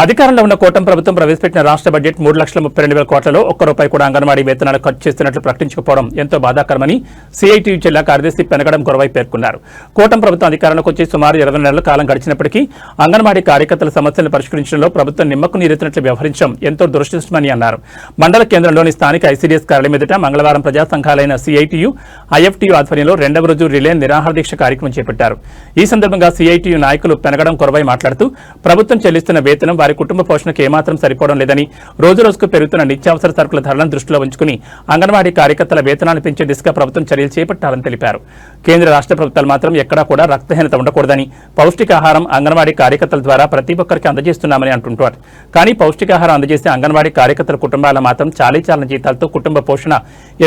అధికారంలో ఉన్న కూటమి ప్రభుత్వం ప్రవేశపెట్టిన రాష్ట్ర బడ్జెట్ 3,32,000 కోట్లలో ఒక్క రూపాయి కూడా అంగన్వాడీ వేతనాలు ఖర్చు చేస్తున్నట్లు ప్రకటించకపోవడం ఎంతో బాధాకరమని సిఐటియు జిల్లా కార్యదర్శి పెనగడం గొరవై పేర్కొన్నారు. కూటమి ప్రభుత్వం అధికారంలోకి వచ్చి సుమారు 20 నెలల కాలం గడిచినప్పటికీ అంగన్వాడీ కార్యకర్తల సమస్యలను పరిష్కరించడంలో ప్రభుత్వం నిమ్మకు నీరెత్తినట్లు వ్యవహరించడం ఎంతో దురదృష్టమని అన్నారు. మండల కేంద్రంలోని స్థానిక ఐసీడీఎస్ కార్యాలయం ఎదుట మంగళవారం ప్రజా సంఘాలైన సిఐటియు, ఐఎఫ్టియు ఆధ్వర్యంలో 2వ రోజు రిలే నిరాహార దీక్ష కార్యక్రమం చేపట్టారు. ఈ సందర్భంగా సిఐటియు నాయకులు పెనగడం గొరవై మాట్లాడుతూ ప్రభుత్వం చెల్లిస్తున్న వేతనం వారి కుటుంబ పోషణకు ఏమాత్రం సరిపోవడం లేదని, రోజురోజుకు పెరుగుతున్న నిత్యావసర సరుకుల ధరలను దృష్టిలో ఉంచుకుని అంగన్వాడీ కార్యకర్తల వేతనాలు పెంచే దిశగా ప్రభుత్వం చర్యలు చేపట్టాలని తెలిపారు. కేంద్ర రాష్ట్ర ప్రభుత్వాలు మాత్రం ఎక్కడా కూడా రక్తహీనత ఉండకూడదని, పౌష్టికాహారం అంగన్వాడీ కార్యకర్తల ద్వారా ప్రతి ఒక్కరికి అందజేస్తున్నామని అంటుంటారు. కానీ పౌష్టికాహారం అందజేసే అంగన్వాడీ కార్యకర్తల కుటుంబాల మాత్రం చాలీచాలన జీతాలతో కుటుంబ పోషణ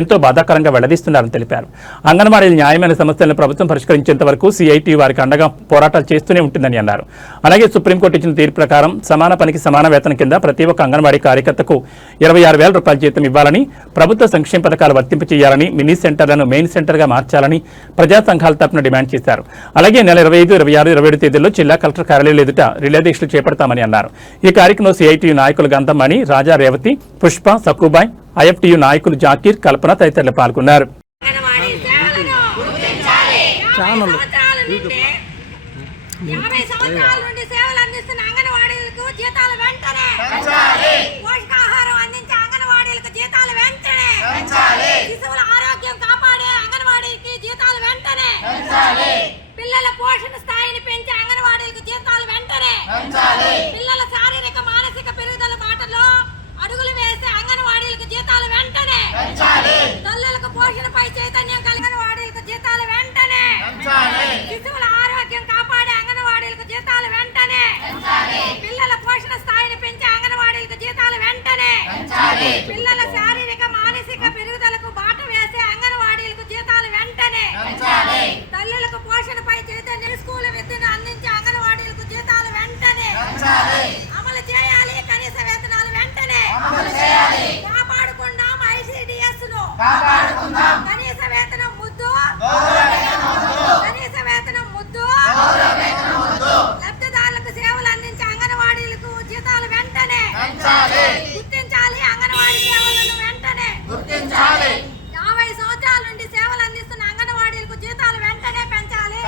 ఎంతో బాధాకరంగా వెళ్లదీస్తున్నారని తెలిపారు. అంగన్వాడీల న్యాయమైన సమస్యలను ప్రభుత్వం పరిష్కరించేంత వరకు సిఐటి వారికి అండగా పోరాటాలు చేస్తూనే ఉంటుందని అన్నారు. అలాగే సుప్రీంకోర్టు ఇచ్చిన తీర్పు ప్రకారం సమాన పనికి సమాన వేతనం కింద ప్రతి ఒక్క అంగన్వాడీ కార్యకర్తకు 26,000 రూపాయల జీతం ఇవ్వాలని, ప్రభుత్వ సంక్షేమ పథకాలు వర్తింపచేయాలని, మినీ సెంటర్లను మెయిన్ సెంటర్గా మార్చాలని ప్రజా సంఘాల తరపున డిమాండ్ చేశారు. అలాగే నెల 25, 26, 27 తేదీల్లో జిల్లా కలెక్టర్ కార్యాలయం ఎదుట రిలే దీక్షలు చేపడతామని అన్నారు. ఈ కార్యక్రమంలో సిఐటియు నాయకులు గంధమ్మని, రాజా, రేవతి, పుష్ప, సక్కుబాయ్, ఐఎఫ్టియు నాయకులు జాకీర్, కల్పన తదితరులు పాల్గొన్నారు. పోషకాహారం అందించే అంగన్వాడీలకు జీతాలు వెంటనే, శిశువుల ఆరోగ్యం కాపాడే అంగన్వాడీకి జీతాలు వెంటనే, పిల్లల పోషణ స్థాయిని పెంచే అంగన్వాడీలకు జీతాలు వెంటనే, పిల్లల శారీరక మానసిక పెరుగుదల బాటలో అడుగులు వేసే అంగన్వాడీలకు జీతాలు వెంటనే, తల్లులకు పోషణపై చైతన్యం కలిగిన అంగన్వాడీలకు జీతాలు వెంటనే, శిశువుల ఆరోగ్యం కాపాడే అంగన్వాడీలకు జీతాలు వెంటనే, పిల్లల పోషణ స్థాయిని పెంచే అంగన్వాడీలకు జీతాలు వెంటనే, పిల్లల శారీరక మానసిక పెరుగుదలకు బాట వేసే అంగన్వాడీలకు జీతాలు వెంటనే, తల్లులకు పోషణపై చైతన్య స్కూల్ విద్యను అందించే అంగన్వాడీలకు జీతాలు వెంటనే అమలు చేయాలి. కనీస వేతనాలు వెంటనే కాపాడుకుందాం. ఐసీడీఎస్ ను కనీస వేతనం ముద్దు, కనీస వేతనం ముద్దు, లబ్ధిదారులకు సేవలు అందించే అంగన్వాడీలకు జీతాలు వెంటనే గుర్తించాలి. అంగన్వాడీ సేవలను వెంటనే గుర్తించాలి. 50 సంవత్సరాల నుండి సేవలు అందిస్తున్న అంగన్వాడీలకు జీతాలు వెంటనే పెంచాలి.